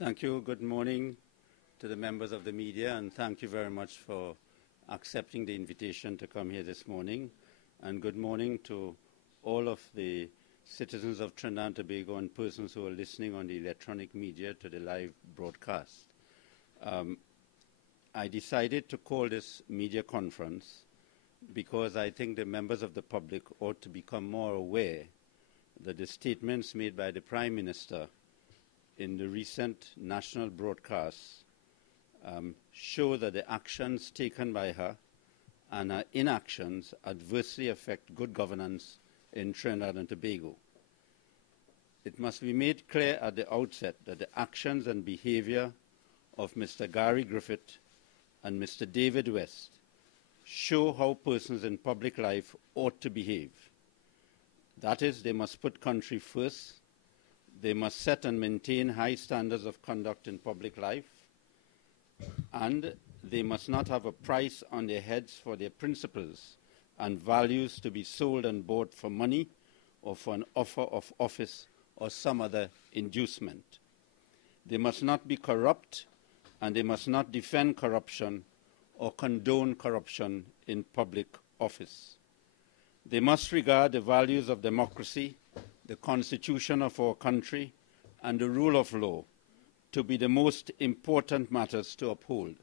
Thank you. Good morning to the members of the media, and thank you very much for accepting the invitation to come here this morning. And good morning to all of the citizens of Trinidad and Tobago and persons who are listening on the electronic media to the live broadcast. I decided to call this media conference because I think the members of the public ought to become more aware that the statements made by the Prime Minister in the recent national broadcasts show that the actions taken by her and her inactions adversely affect good governance in Trinidad and Tobago. It must be made clear at the outset that the actions and behavior of Mr. Gary Griffith and Mr. David West show how persons in public life ought to behave. That is, they must put country first, they must set and maintain high standards of conduct in public life, and they must not have a price on their heads for their principles and values to be sold and bought for money or for an offer of office or some other inducement. They must not be corrupt, and they must not defend corruption or condone corruption in public office. They must regard the values of democracy, the Constitution of our country, and the rule of law to be the most important matters to uphold.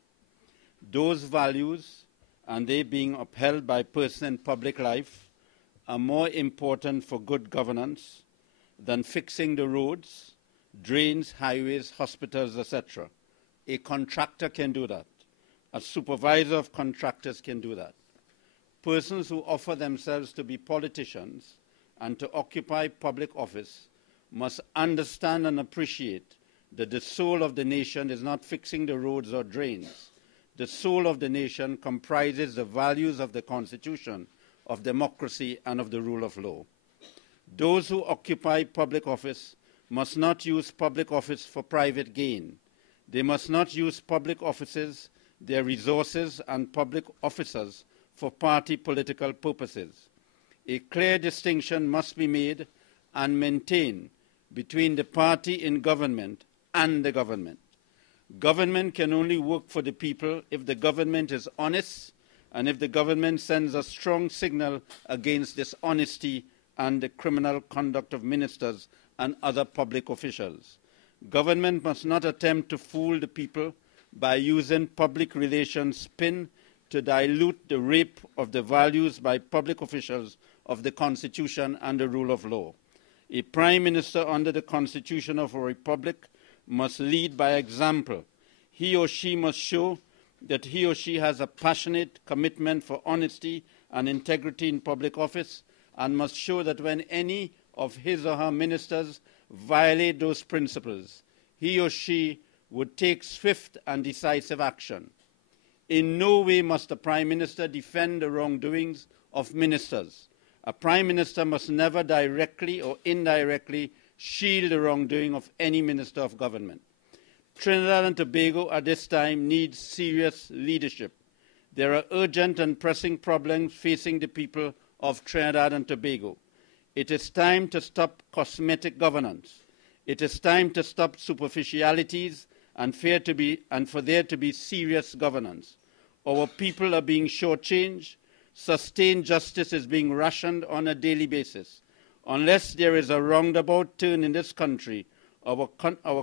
Those values, and they being upheld by persons in public life, are more important for good governance than fixing the roads, drains, highways, hospitals, etc. A contractor can do that. A supervisor of contractors can do that. Persons who offer themselves to be politicians and to occupy public office must understand and appreciate that the soul of the nation is not fixing the roads or drains. The soul of the nation comprises the values of the Constitution, of democracy, and of the rule of law. Those who occupy public office must not use public office for private gain. They must not use public offices, their resources, and public officers for party political purposes. A clear distinction must be made and maintained between the party in government and the government. Government can only work for the people if the government is honest and if the government sends a strong signal against dishonesty and the criminal conduct of ministers and other public officials. Government must not attempt to fool the people by using public relations spin to dilute the rape of the values by public officials of the Constitution and the rule of law. A Prime Minister under the Constitution of a republic must lead by example. He or she must show that he or she has a passionate commitment for honesty and integrity in public office, and must show that when any of his or her ministers violate those principles, he or she would take swift and decisive action. In no way must the Prime Minister defend the wrongdoings of ministers. A Prime Minister must never directly or indirectly shield the wrongdoing of any minister of government. Trinidad and Tobago at this time needs serious leadership. There are urgent and pressing problems facing the people of Trinidad and Tobago. It is time to stop cosmetic governance. It is time to stop superficialities and for there to be serious governance. Our people are being shortchanged. Sustained justice is being rationed on a daily basis. Unless there is a roundabout turn in this country, our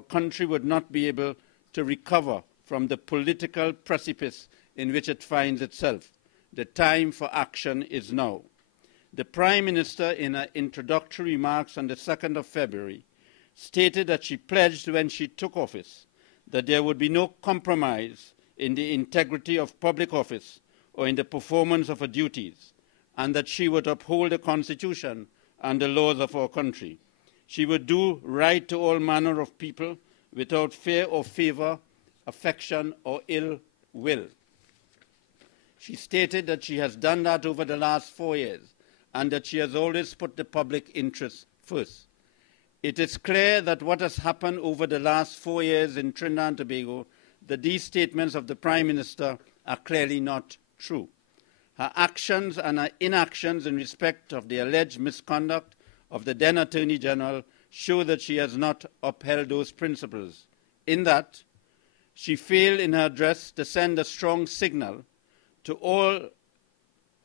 country would not be able to recover from the political precipice in which it finds itself. The time for action is now. The Prime Minister, in her introductory remarks on the 2nd of February, stated that she pledged when she took office that there would be no compromise in the integrity of public office or in the performance of her duties, and that she would uphold the Constitution and the laws of our country. She would do right to all manner of people without fear or favor, affection or ill will. She stated that she has done that over the last 4 years and that she has always put the public interest first. It is clear that what has happened over the last 4 years in Trinidad and Tobago, that these statements of the Prime Minister are clearly not true. Her actions and her inactions in respect of the alleged misconduct of the then Attorney General show that she has not upheld those principles. in that she failed in her address to send a strong signal to all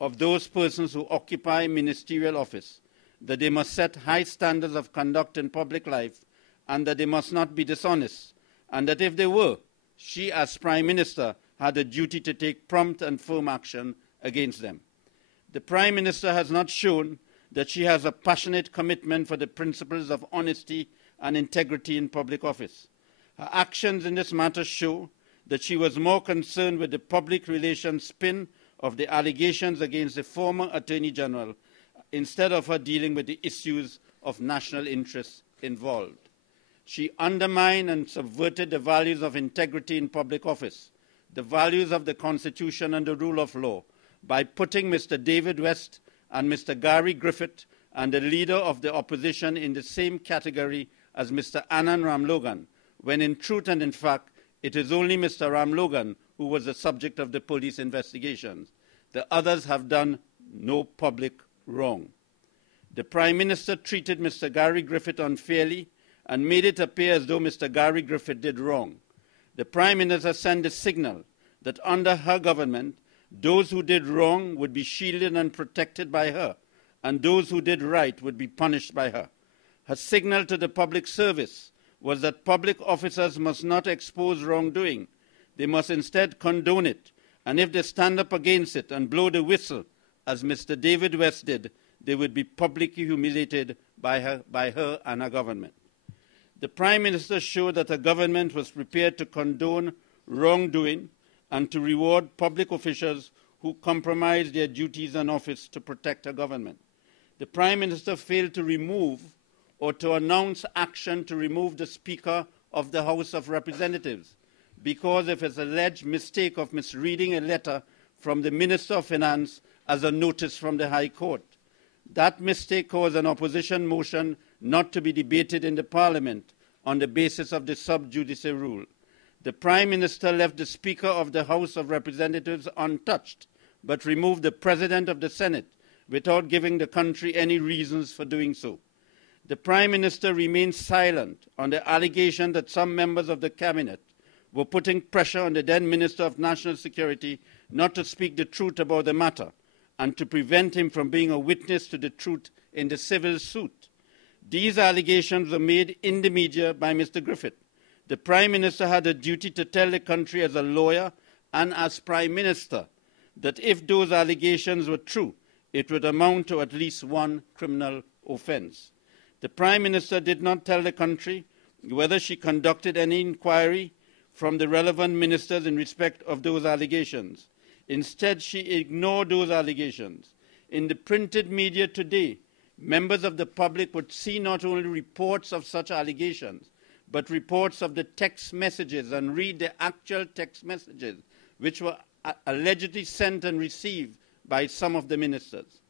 of those persons who occupy ministerial office that they must set high standards of conduct in public life and that they must not be dishonest, and that if they were, she as Prime Minister had a duty to take prompt and firm action against them. The Prime Minister has not shown that she has a passionate commitment for the principles of honesty and integrity in public office. Her actions in this matter show that she was more concerned with the public relations spin of the allegations against the former Attorney General instead of her dealing with the issues of national interest involved. She undermined and subverted the values of integrity in public office, the values of the Constitution and the rule of law, by putting Mr. David West and Mr. Gary Griffith and the leader of the opposition in the same category as Mr. Anand Ramlogan, when in truth and in fact, it is only Mr. Ramlogan who was the subject of the police investigations. The others have done no public wrong. The Prime Minister treated Mr. Gary Griffith unfairly and made it appear as though Mr. Gary Griffith did wrong. The Prime Minister sent a signal that under her government, those who did wrong would be shielded and protected by her, and those who did right would be punished by her. Her signal to the public service was that public officers must not expose wrongdoing. They must instead condone it, and if they stand up against it and blow the whistle, as Mr. David West did, they would be publicly humiliated by her and her government. The Prime Minister showed that her government was prepared to condone wrongdoing and to reward public officials who compromised their duties and office to protect her government. The Prime Minister failed to remove or to announce action to remove the Speaker of the House of Representatives because of his alleged mistake of misreading a letter from the Minister of Finance as a notice from the High Court. That mistake caused an opposition motion not to be debated in the Parliament on the basis of the sub judice rule. The Prime Minister left the Speaker of the House of Representatives untouched, but removed the President of the Senate without giving the country any reasons for doing so. The Prime Minister remained silent on the allegation that some members of the Cabinet were putting pressure on the then Minister of National Security not to speak the truth about the matter and to prevent him from being a witness to the truth in the civil suit. These allegations were made in the media by Mr. Griffith. The Prime Minister had a duty to tell the country as a lawyer and as Prime Minister that if those allegations were true, it would amount to at least one criminal offence. The Prime Minister did not tell the country whether she conducted any inquiry from the relevant ministers in respect of those allegations. Instead, she ignored those allegations. In the printed media today, members of the public would see not only reports of such allegations, but reports of the text messages and read the actual text messages which were allegedly sent and received by some of the ministers.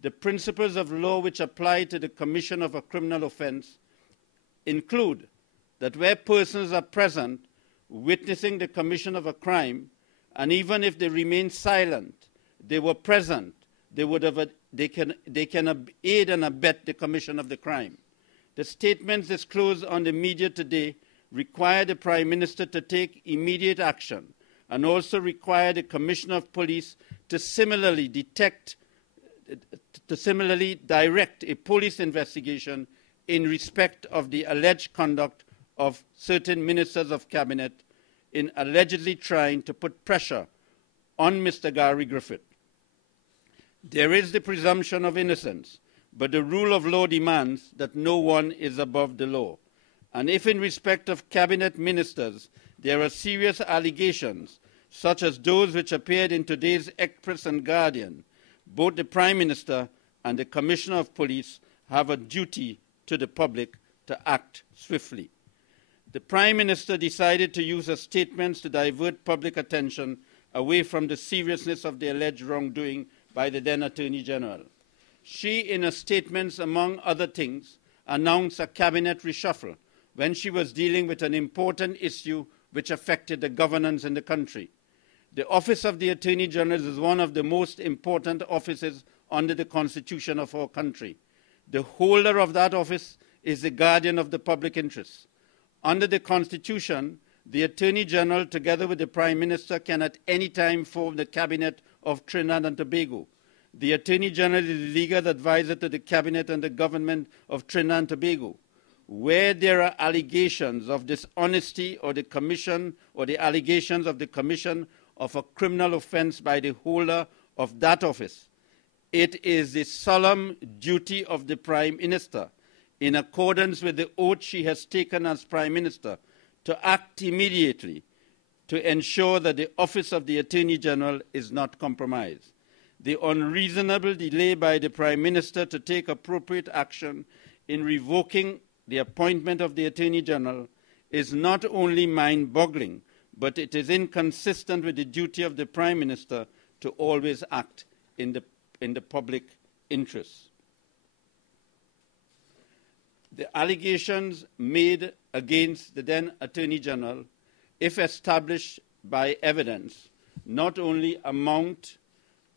The principles of law which apply to the commission of a criminal offence include that where persons are present witnessing the commission of a crime, and even if they remain silent, they were present, they can aid and abet the commission of the crime. The statements disclosed on the media today require the Prime Minister to take immediate action and also require the Commissioner of Police to similarly direct a police investigation in respect of the alleged conduct of certain ministers of cabinet in allegedly trying to put pressure on Mr. Gary Griffith. There is the presumption of innocence, but the rule of law demands that no one is above the law. And if in respect of cabinet ministers there are serious allegations, such as those which appeared in today's Express and Guardian, both the Prime Minister and the Commissioner of Police have a duty to the public to act swiftly. The Prime Minister decided to use her statements to divert public attention away from the seriousness of the alleged wrongdoing by the then Attorney General. She, in her statements, among other things, announced a cabinet reshuffle when she was dealing with an important issue which affected the governance in the country. The office of the Attorney General is one of the most important offices under the Constitution of our country. The holder of that office is the guardian of the public interest. Under the Constitution, the Attorney General, together with the Prime Minister, can at any time form the Cabinet of Trinidad and Tobago. The Attorney General is the legal advisor to the Cabinet and the Government of Trinidad and Tobago. Where there are allegations of dishonesty or the commission or the allegations of the commission of a criminal offense by the holder of that office, it is the solemn duty of the Prime Minister, in accordance with the oath she has taken as Prime Minister, to act immediately to ensure that the office of the Attorney General is not compromised. The unreasonable delay by the Prime Minister to take appropriate action in revoking the appointment of the Attorney General is not only mind-boggling, but it is inconsistent with the duty of the Prime Minister to always act in the public interest. The allegations made against the then Attorney General, if established by evidence, not only amount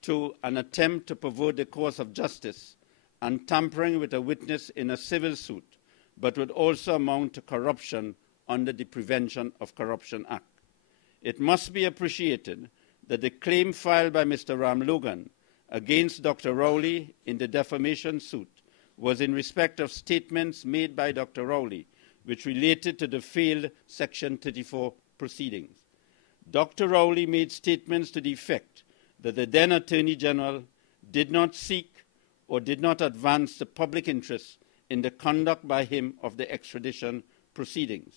to an attempt to pervert the course of justice and tampering with a witness in a civil suit, but would also amount to corruption under the Prevention of Corruption Act. It must be appreciated that the claim filed by Mr. Ram Logan against Dr. Rowley in the defamation suit was in respect of statements made by Dr. Rowley which related to the failed Section 34 proceedings. Dr. Rowley made statements to the effect that the then Attorney General did not seek or did not advance the public interest in the conduct by him of the extradition proceedings.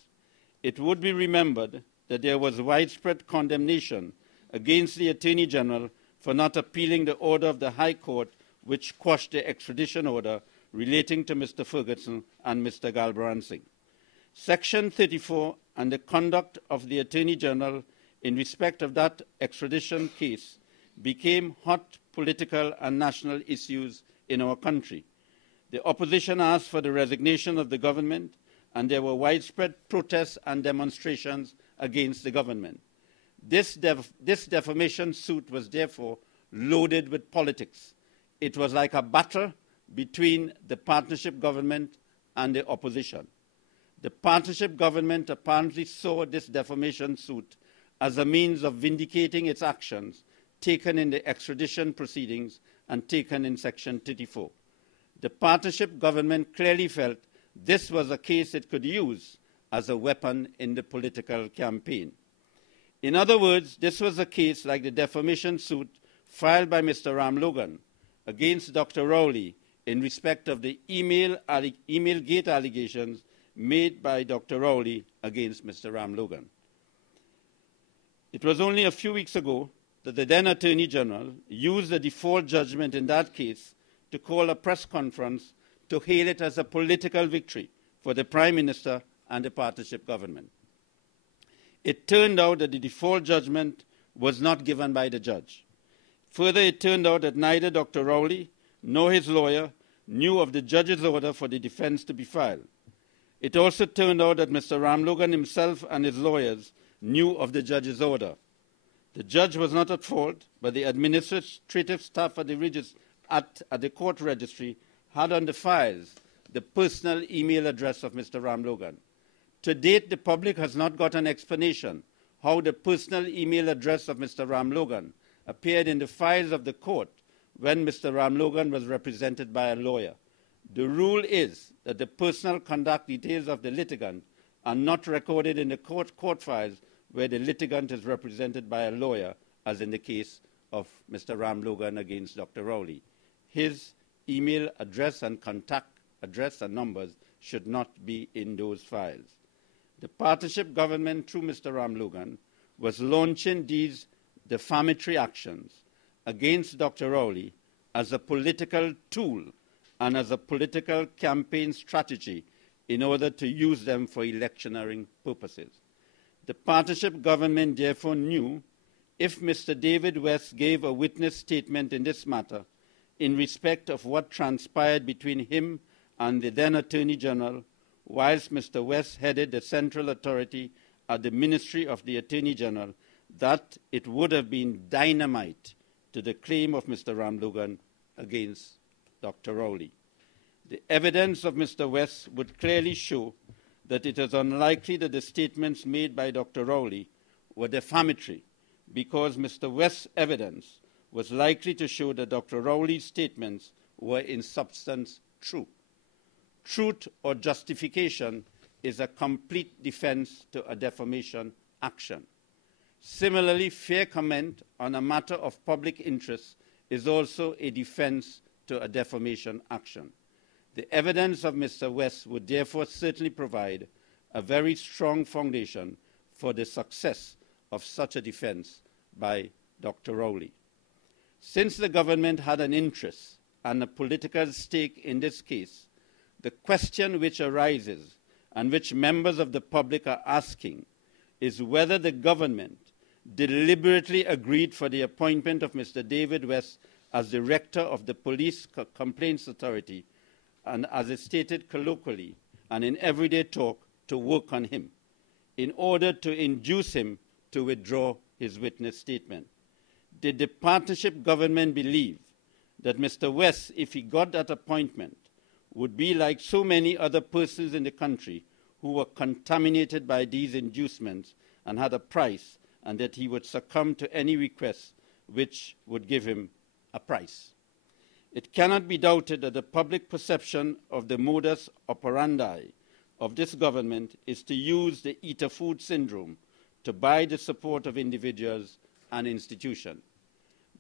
It would be remembered that there was widespread condemnation against the Attorney General for not appealing the order of the High Court which quashed the extradition order relating to Mr. Ferguson and Mr. Galbraith Singh. Section 34 and the conduct of the Attorney General in respect of that extradition case became hot political and national issues in our country. The opposition asked for the resignation of the government, and there were widespread protests and demonstrations against the government. This defamation suit was therefore loaded with politics. It was like a battle between the partnership government and the opposition. The partnership government apparently saw this defamation suit as a means of vindicating its actions taken in the extradition proceedings and taken in Section 34. The partnership government clearly felt this was a case it could use as a weapon in the political campaign. In other words, this was a case like the defamation suit filed by Mr. Ram Logan against Dr. Rowley in respect of the email-gate allegations made by Dr. Rowley against Mr. Ram Logan. It was only a few weeks ago that the then Attorney General used the default judgment in that case to call a press conference to hail it as a political victory for the Prime Minister and the partnership government. It turned out that the default judgment was not given by the judge. Further, it turned out that neither Dr. Rowley nor his lawyer knew of the judge's order for the defense to be filed. It also turned out that Mr. Ram Logan himself and his lawyers knew of the judge's order. The judge was not at fault, but the administrative staff at the court registry had on the files the personal email address of Mr. Ram Logan. To date, the public has not got an explanation how the personal email address of Mr. Ram Logan appeared in the files of the court when Mr. Ram Logan was represented by a lawyer. The rule is that the personal conduct details of the litigant are not recorded in the court files where the litigant is represented by a lawyer, as in the case of Mr. Ram Logan against Dr. Rowley. His email address and contact address and numbers should not be in those files. The partnership government, through Mr. Ram Logan, was launching these defamatory actions against Dr. Rowley as a political tool and as a political campaign strategy in order to use them for electioneering purposes. The partnership government therefore knew if Mr. David West gave a witness statement in this matter in respect of what transpired between him and the then Attorney General, whilst Mr. West headed the central authority at the Ministry of the Attorney General, that it would have been dynamite to the claim of Mr. Ram Logan against Dr. Rowley. The evidence of Mr. West would clearly show that it is unlikely that the statements made by Dr. Rowley were defamatory because Mr. West's evidence was likely to show that Dr. Rowley's statements were in substance true. Truth or justification is a complete defense to a defamation action. Similarly, fair comment on a matter of public interest is also a defense to a defamation action. The evidence of Mr. West would therefore certainly provide a very strong foundation for the success of such a defense by Dr. Rowley. Since the government had an interest and a political stake in this case, the question which arises and which members of the public are asking is whether the government deliberately agreed for the appointment of Mr. David West as Director of the Police Complaints Authority and, as is stated colloquially and in everyday talk, to work on him in order to induce him to withdraw his witness statement. Did the partnership government believe that Mr. West, if he got that appointment, would be like so many other persons in the country who were contaminated by these inducements and had a price, and that he would succumb to any request which would give him a price? It cannot be doubted that the public perception of the modus operandi of this government is to use the eater food syndrome to buy the support of individuals and institutions.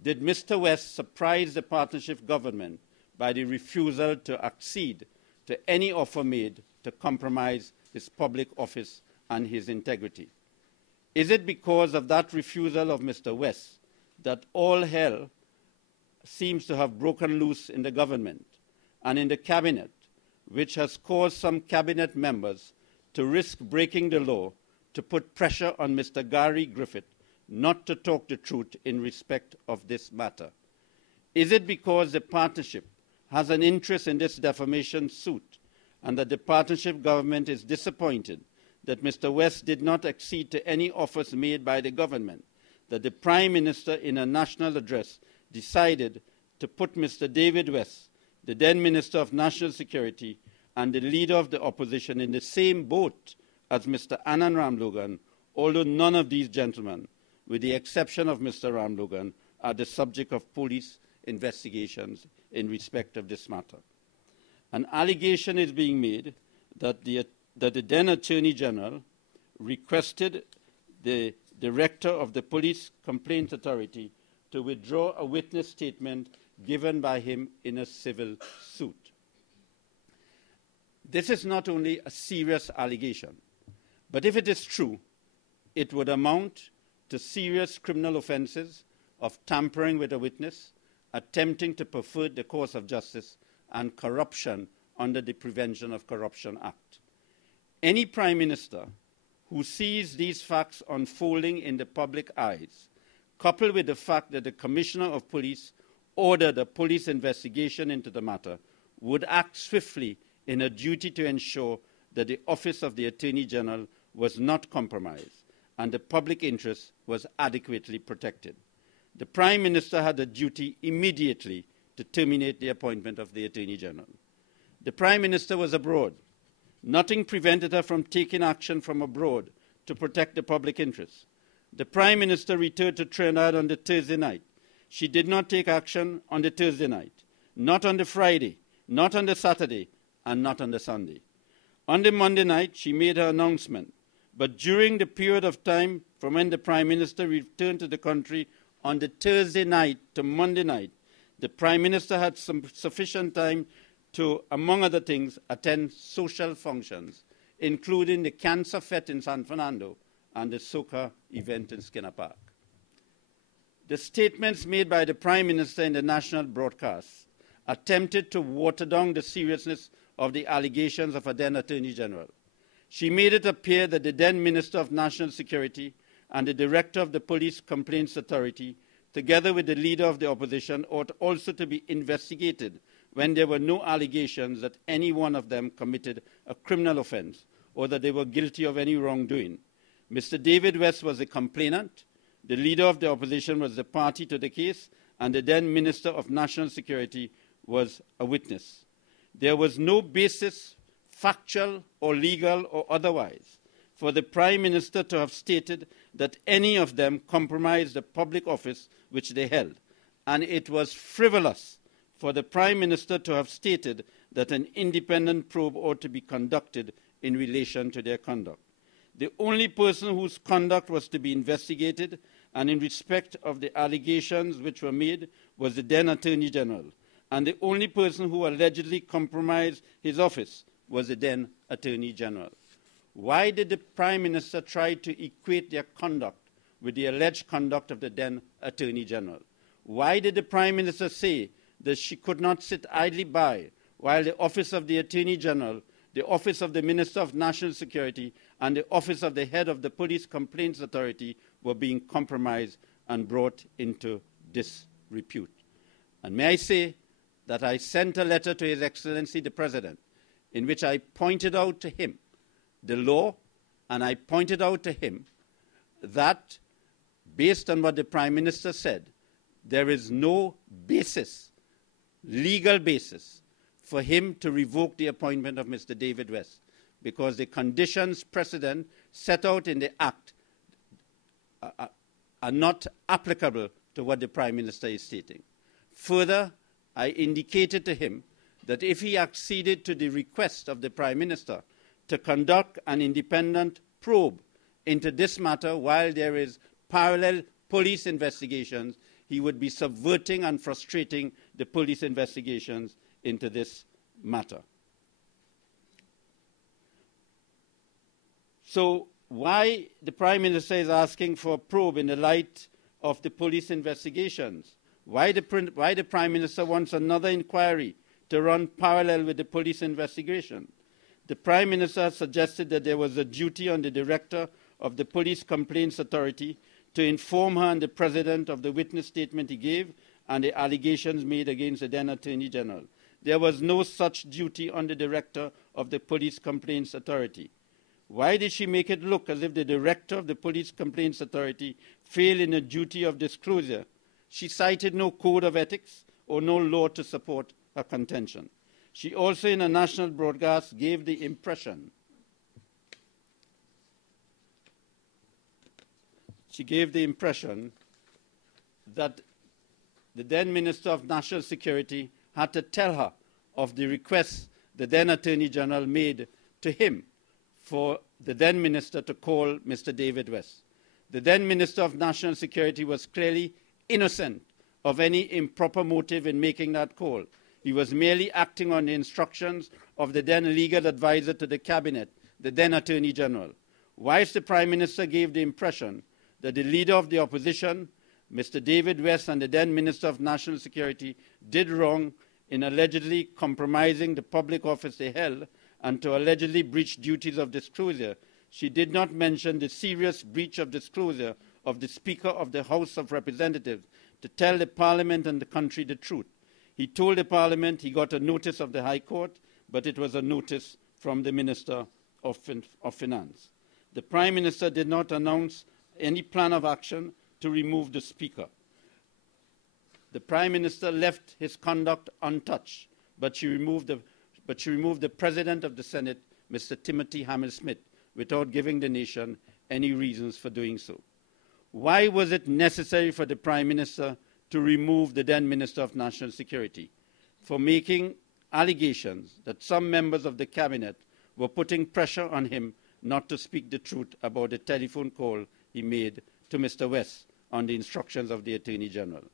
Did Mr. West surprise the partnership government by the refusal to accede to any offer made to compromise his public office and his integrity? Is it because of that refusal of Mr. West that all hell seems to have broken loose in the government and in the cabinet, which has caused some cabinet members to risk breaking the law to put pressure on Mr. Gary Griffith not to talk the truth in respect of this matter? Is it because the partnership has an interest in this defamation suit and that the partnership government is disappointed that Mr. West did not accede to any offers made by the government, that the Prime Minister in a national address decided to put Mr. David West, the then Minister of National Security, and the Leader of the Opposition in the same boat as Mr. Anand Ramlogan, although none of these gentlemen, with the exception of Mr. Ramlogan, are the subject of police investigations in respect of this matter? An allegation is being made that the then Attorney General requested the Director of the Police Complaints Authority to withdraw a witness statement given by him in a civil suit. This is not only a serious allegation, but if it is true, it would amount to serious criminal offenses of tampering with a witness, attempting to pervert the course of justice, and corruption under the Prevention of Corruption Act. Any Prime Minister who sees these facts unfolding in the public eyes, coupled with the fact that the Commissioner of Police ordered a police investigation into the matter, would act swiftly in a duty to ensure that the office of the Attorney General was not compromised and the public interest was adequately protected. The Prime Minister had a duty immediately to terminate the appointment of the Attorney General. The Prime Minister was abroad. Nothing prevented her from taking action from abroad to protect the public interest. The Prime Minister returned to Trinidad on the Thursday night. She did not take action on the Thursday night, not on the Friday, not on the Saturday, and not on the Sunday. On the Monday night, she made her announcement. But during the period of time from when the Prime Minister returned to the country on the Thursday night to Monday night, the Prime Minister had sufficient time to, among other things, attend social functions, including the Cancer Fete in San Fernando and the soca event in Skinner Park. The statements made by the Prime Minister in the national broadcast attempted to water down the seriousness of the allegations of a then Attorney General. She made it appear that the then Minister of National Security and the Director of the Police Complaints Authority, together with the Leader of the Opposition, ought also to be investigated when there were no allegations that any one of them committed a criminal offense or that they were guilty of any wrongdoing. Mr. David West was a complainant, the Leader of the Opposition was the party to the case, and the then Minister of National Security was a witness. There was no basis factual or legal or otherwise, for the Prime Minister to have stated that any of them compromised the public office which they held, and it was frivolous for the Prime Minister to have stated that an independent probe ought to be conducted in relation to their conduct. The only person whose conduct was to be investigated, and in respect of the allegations which were made, was the then Attorney General, and the only person who allegedly compromised his office was the then Attorney General. Why did the Prime Minister try to equate their conduct with the alleged conduct of the then Attorney General? Why did the Prime Minister say that she could not sit idly by while the Office of the Attorney General, the Office of the Minister of National Security, and the Office of the Head of the Police Complaints Authority were being compromised and brought into disrepute? And may I say that I sent a letter to His Excellency the President in which I pointed out to him the law, and I pointed out to him that, based on what the Prime Minister said, there is no basis, legal basis, for him to revoke the appointment of Mr. David West, because the conditions precedent set out in the Act are not applicable to what the Prime Minister is stating. Further, I indicated to him that if he acceded to the request of the Prime Minister to conduct an independent probe into this matter while there is parallel police investigations, he would be subverting and frustrating the police investigations into this matter. So why the Prime Minister is asking for a probe in the light of the police investigations? Why the Prime Minister wants another inquiry to run parallel with the police investigation? The Prime Minister has suggested that there was a duty on the Director of the Police Complaints Authority to inform her and the President of the witness statement he gave and the allegations made against the then Attorney General. There was no such duty on the Director of the Police Complaints Authority. Why did she make it look as if the Director of the Police Complaints Authority failed in a duty of disclosure? She cited no code of ethics or no law to support her contention. She also, in a national broadcast, gave the impression that the then Minister of National Security had to tell her of the request the then Attorney General made to him for the then Minister to call Mr. David West. The then Minister of National Security was clearly innocent of any improper motive in making that call. He was merely acting on the instructions of the then legal advisor to the Cabinet, the then Attorney General. Whilst the Prime Minister gave the impression that the Leader of the Opposition, Mr. David West, and the then Minister of National Security did wrong in allegedly compromising the public office they held and to allegedly breach duties of disclosure, she did not mention the serious breach of disclosure of the Speaker of the House of Representatives to tell the Parliament and the country the truth. He told the Parliament he got a notice of the High Court, but it was a notice from the Minister of Finance. The Prime Minister did not announce any plan of action to remove the Speaker. The Prime Minister left his conduct untouched, but she removed the President of the Senate, Mr. Timothy Hamel-Smith, without giving the nation any reasons for doing so. Why was it necessary for the Prime Minister to remove the then Minister of National Security for making allegations that some members of the Cabinet were putting pressure on him not to speak the truth about the telephone call he made to Mr. West on the instructions of the Attorney General?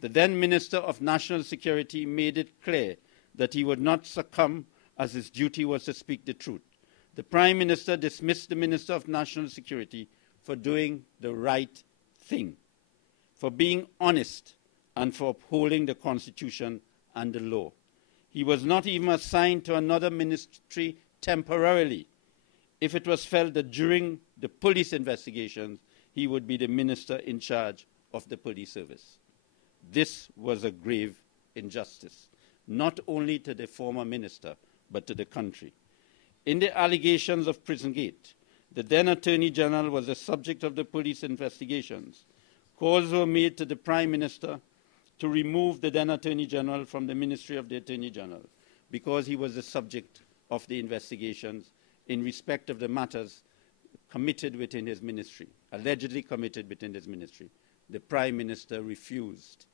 The then Minister of National Security made it clear that he would not succumb as his duty was to speak the truth. The Prime Minister dismissed the Minister of National Security for doing the right thing, for being honest, and for upholding the Constitution and the law. He was not even assigned to another ministry temporarily if it was felt that during the police investigations he would be the minister in charge of the police service. This was a grave injustice, not only to the former minister, but to the country. In the allegations of Prison Gate, the then Attorney General was the subject of the police investigations. Calls were made to the Prime Minister to remove the then Attorney General from the Ministry of the Attorney General because he was the subject of the investigations in respect of the matters committed within his ministry, allegedly committed within his ministry. The Prime Minister refused.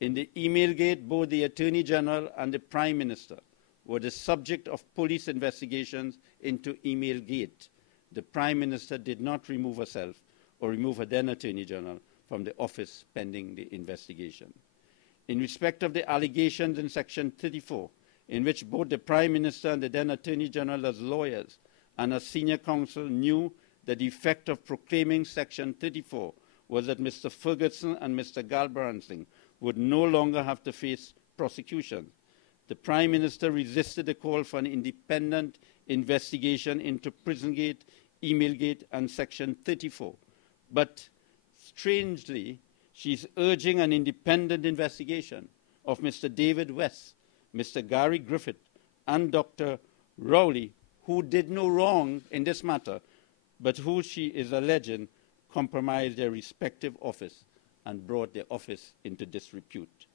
In the email gate, both the Attorney General and the Prime Minister were the subject of police investigations into email gate. The Prime Minister did not remove herself or remove her then Attorney General from the office pending the investigation. In respect of the allegations in Section 34, in which both the Prime Minister and the then Attorney General as lawyers and as senior counsel knew that the effect of proclaiming Section 34 was that Mr. Ferguson and Mr. Galbransing would no longer have to face prosecution. The Prime Minister resisted the call for an independent investigation into Prisongate, Emailgate, and Section 34. But strangely, she's urging an independent investigation of Mr. David West, Mr. Gary Griffith, and Dr. Rowley, who did no wrong in this matter, but who she is alleging compromised their respective office and brought their office into disrepute.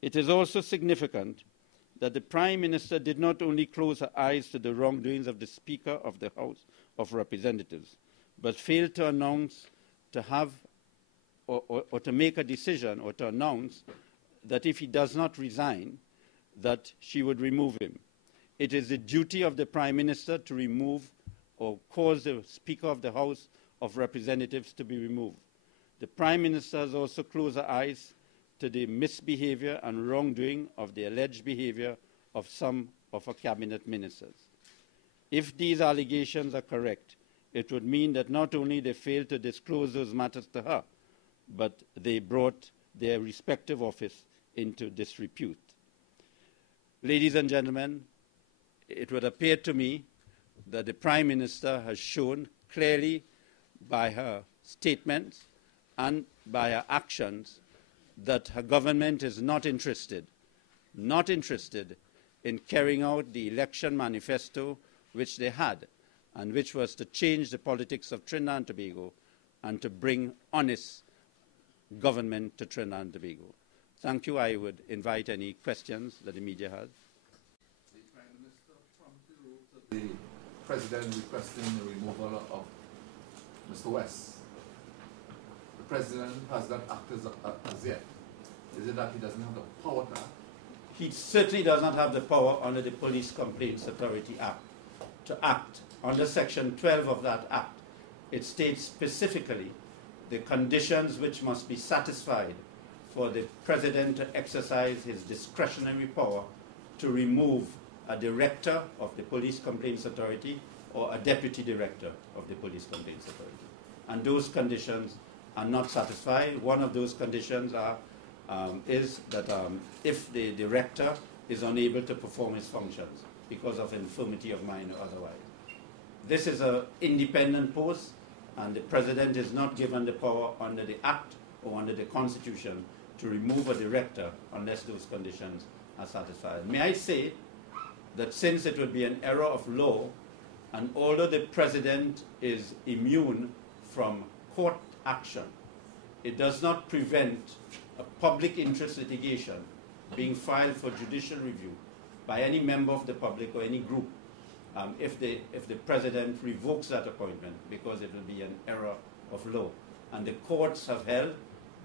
It is also significant that the Prime Minister did not only close her eyes to the wrongdoings of the Speaker of the House of Representatives, but failed to announce, to have, or to make a decision or to announce that if he does not resign, that she would remove him. It is the duty of the Prime Minister to remove or cause the Speaker of the House of Representatives to be removed. The Prime Minister has also closed her eyes to the misbehavior and wrongdoing of the alleged behavior of some of her cabinet ministers. If these allegations are correct, it would mean that not only they failed to disclose those matters to her, but they brought their respective office into disrepute. Ladies and gentlemen, it would appear to me that the Prime Minister has shown clearly by her statements and by her actions that her government is not interested in carrying out the election manifesto which they had, and which was to change the politics of Trinidad and Tobago and to bring honest government to Trinidad and Tobago. Thank you. I would invite any questions that the media has. The Prime Minister promptly wrote to the President requesting the removal of Mr. West. The President has not acted as yet. Is it that he doesn't have the power to act? He certainly does not have the power under the Police Complaints Authority Act to act. Under Section 12 of that Act, it states specifically the conditions which must be satisfied for the President to exercise his discretionary power to remove a director of the Police Complaints Authority or a deputy director of the Police Complaints Authority. And those conditions are not satisfied. One of those conditions is that if the director is unable to perform his functions because of infirmity of mind or otherwise. This is an independent post, and the President is not given the power under the Act or under the Constitution to remove a director unless those conditions are satisfied. May I say that since it would be an error of law, and although the President is immune from court action, it does not prevent a public interest litigation being filed for judicial review by any member of the public or any group if the President revokes that appointment, because it will be an error of law. And the courts have held,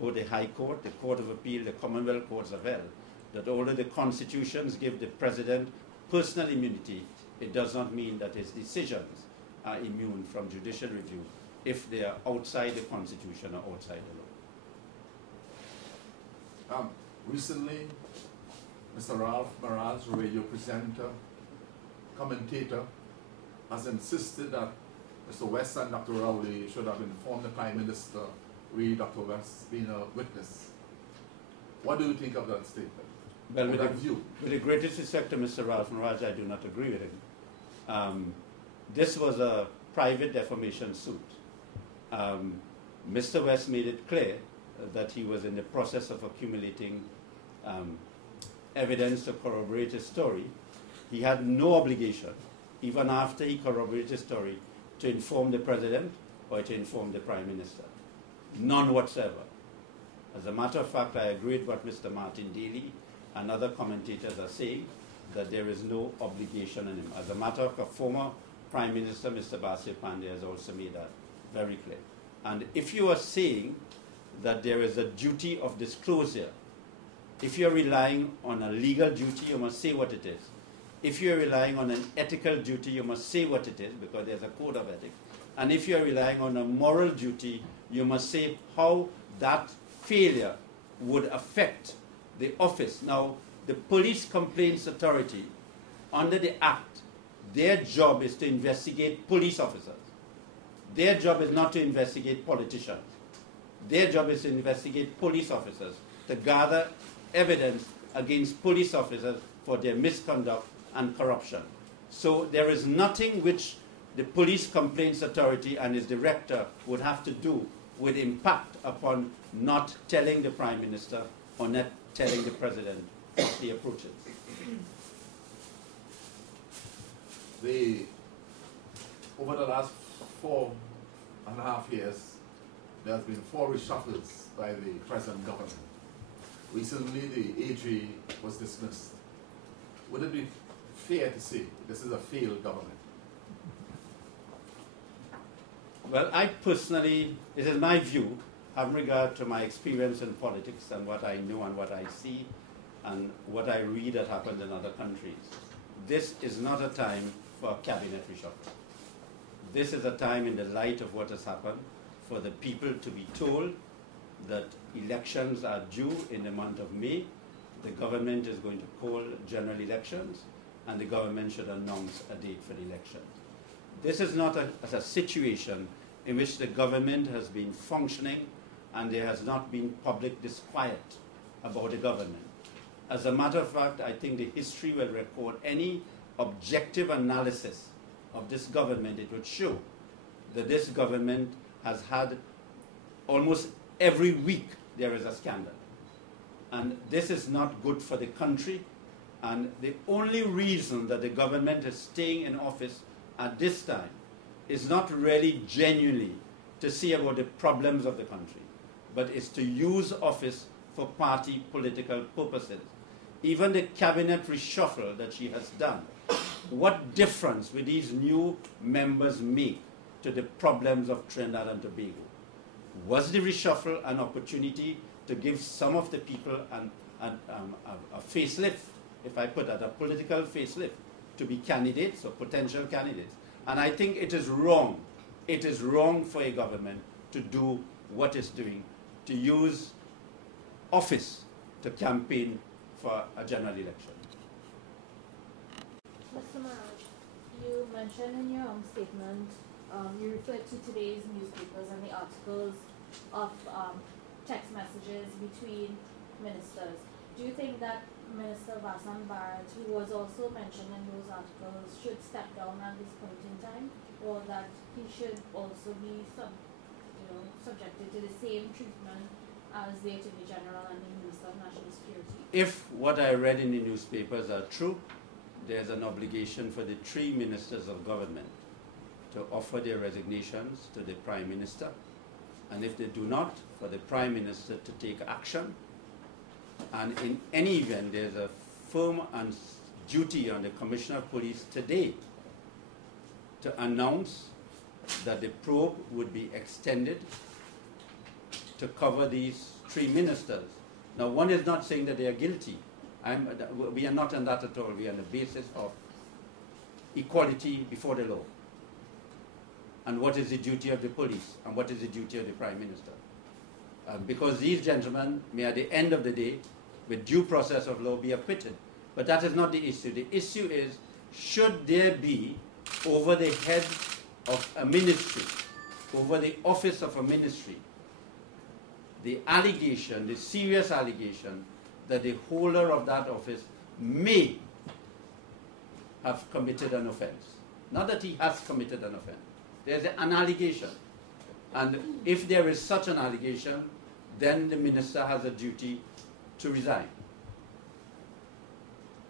both the High Court, the Court of Appeal, the Commonwealth courts have held, that although the constitutions give the President personal immunity, it does not mean that his decisions are immune from judicial review if they are outside the Constitution or outside the law. Recently, Mr. Ralph Maharaj, radio presenter, commentator, has insisted that Mr. West and Dr. Rowley should have informed the Prime Minister with Dr. West being a witness. What do you think of that statement? Well, with the greatest respect to Mr. Ralph Maharaj, I do not agree with him. This was a private defamation suit. Mr. West made it clear that he was in the process of accumulating evidence to corroborate his story. He had no obligation, even after he corroborated his story, to inform the President or to inform the Prime Minister. None whatsoever. As a matter of fact, I agree with what Mr. Martin Daly and other commentators are saying, that there is no obligation on him. As a matter of fact, former Prime Minister Mr. Basir Pandey has also made that very clear. And if you are saying that there is a duty of disclosure, if you're relying on a legal duty, you must say what it is. If you're relying on an ethical duty, you must say what it is, because there's a code of ethics. And if you're relying on a moral duty, you must say how that failure would affect the office. Now, the Police Complaints Authority, under the Act, their job is to investigate police officers. Their job is not to investigate politicians. Their job is to investigate police officers, to gather evidence against police officers for their misconduct and corruption. So there is nothing which the Police Complaints Authority and its director would have to do with impact upon not telling the Prime Minister or not telling the President the approaches. Over the last 4.5 years, there has been 4 reshuffles by the present government. Recently, the AG was dismissed. Would it be fair to say this is a failed government? Well, I personally, it is my view, having regard to my experience in politics and what I know and what I see and what I read that happens in other countries. This is not a time for a cabinet reshuffle. This is a time, in the light of what has happened, for the people to be told that elections are due in the month of May. The government is going to call general elections, and the government should announce a date for the elections. This is not a situation in which the government has been functioning and there has not been public disquiet about the government. As a matter of fact, I think the history will record any objective analysis of this government. It would show that this government has had almost every week there is a scandal. And this is not good for the country. And the only reason that the government is staying in office at this time is not really genuinely to see about the problems of the country, but is to use office for party political purposes. Even the cabinet reshuffle that she has done, what difference will these new members make to the problems of Trinidad and Tobago? Was the reshuffle an opportunity to give some of the people a facelift, if I put that, a political facelift, to be candidates or potential candidates? And I think it is wrong. It is wrong for a government to do what it's doing, to use office to campaign for a general election. Mr. Maharaj, you mentioned in your statement, you referred to today's newspapers and the articles of text messages between ministers. Do you think that Minister Vasan Bharat, who was also mentioned in those articles, should step down at this point in time, or that he should also be subjected to the same treatment as the Attorney General and the Minister of National Security? If what I read in the newspapers are true, there's an obligation for the 3 ministers of government to offer their resignations to the Prime Minister, and if they do not, for the Prime Minister to take action. And in any event, there's a firm and duty on the Commissioner of Police today to announce that the probe would be extended to cover these 3 ministers. Now, one is not saying that they are guilty. We are not on that at all. We are on the basis of equality before the law. And what is the duty of the police? And what is the duty of the Prime Minister? Because these gentlemen may at the end of the day, with due process of law, be acquitted. But that is not the issue. The issue is, should there be, over the head of a ministry, over the office of a ministry, the allegation, the serious allegation, that the holder of that office may have committed an offense. Not that he has committed an offense. There's an allegation. And if there is such an allegation, then the minister has a duty to resign.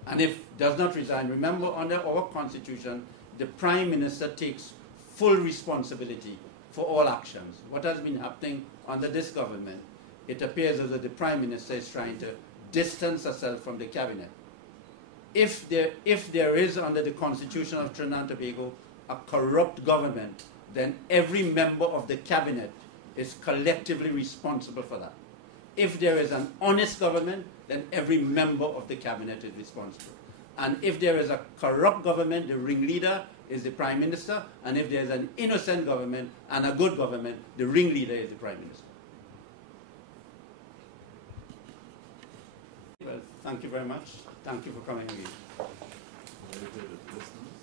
And if does not resign, remember, under our constitution, the Prime Minister takes full responsibility for all actions. What has been happening under this government, it appears as though the Prime Minister is trying to distance herself from the cabinet. if there is under the Constitution of Trinidad and Tobago a corrupt government, then every member of the cabinet is collectively responsible for that. If there is an honest government, then every member of the cabinet is responsible. And if there is a corrupt government, the ringleader is the Prime Minister, and if there is an innocent government and a good government, the ringleader is the Prime Minister. Well, thank you very much. Thank you for coming again. Very good listeners.